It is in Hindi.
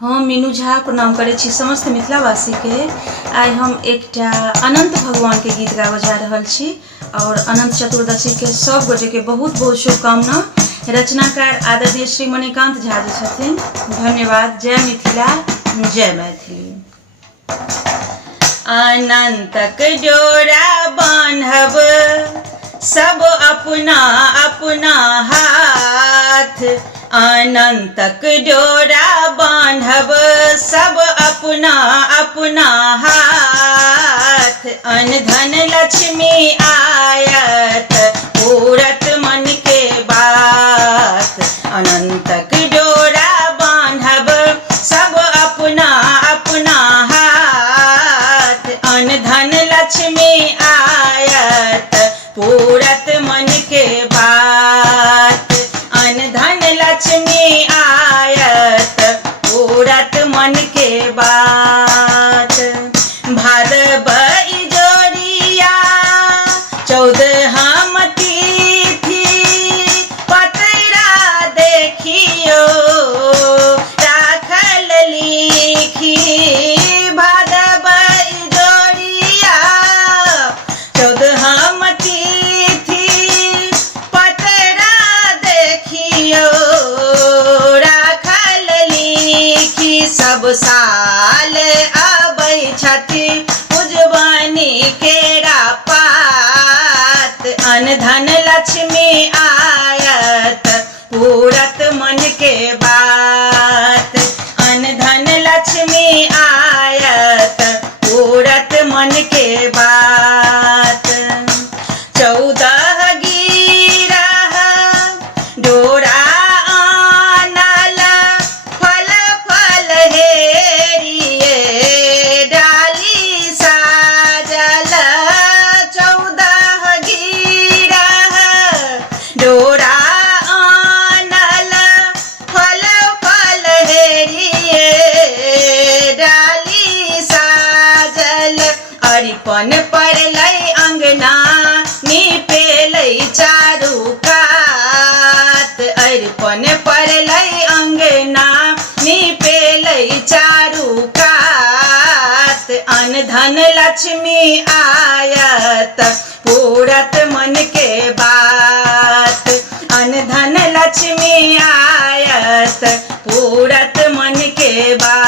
हम मीनू झा प्रणाम करे छी समस्त मिथिलावासी के। आइ हम एकटा अनंत भगवान के गीत गाबऽ जा रहल छी और अनंत चतुर्दशी के सब गोटे के बहुत बहुत शुभकामना। रचनाकार आदरणीय श्री मणिकांत झा जी छथिन। धन्यवाद। जय मिथिला, जय मैथिली। अनंतक डोरा बांधब सब अपना अपना हाथ, अनंतक डोरा बांधब सब अपना अपना हाथ। अन धन लक्ष्मी आयत पूरत मन के बात, अनंतक डोरा बांधब सब अपना अपना हाथ। अन धन लक्ष्मी आयत पूरत मन के बात, अन धन लक्ष्मी आयत पूरत मन के बात। भादव इजोरिया 14 तिथि पतरा देखियो राखल लिखी। भादव इजोरिया 14 तिथि पतरा देखियो राखल लिखी। सब साल आबै छथि उजवानी केरा पात, अन धन लक्ष्मी आयत पूरत मन के बात, अन धन लक्ष्मी आयत पूरत मन के बात। 14 गिरह डोरा आनल फल फल हेरिए डाली साजल। 14 गिरह डोरा आनल फल फल हेरिए डाली साजल। अरिपन पड़लै अंगना नीपेलै चारू कात, अरिपन पड़लै अंगना नीपेलै चारू कात। अन धन लक्ष्मी आयत पूरत मन के बात, अन धन लक्ष्मी आयत पूरत मन के बात।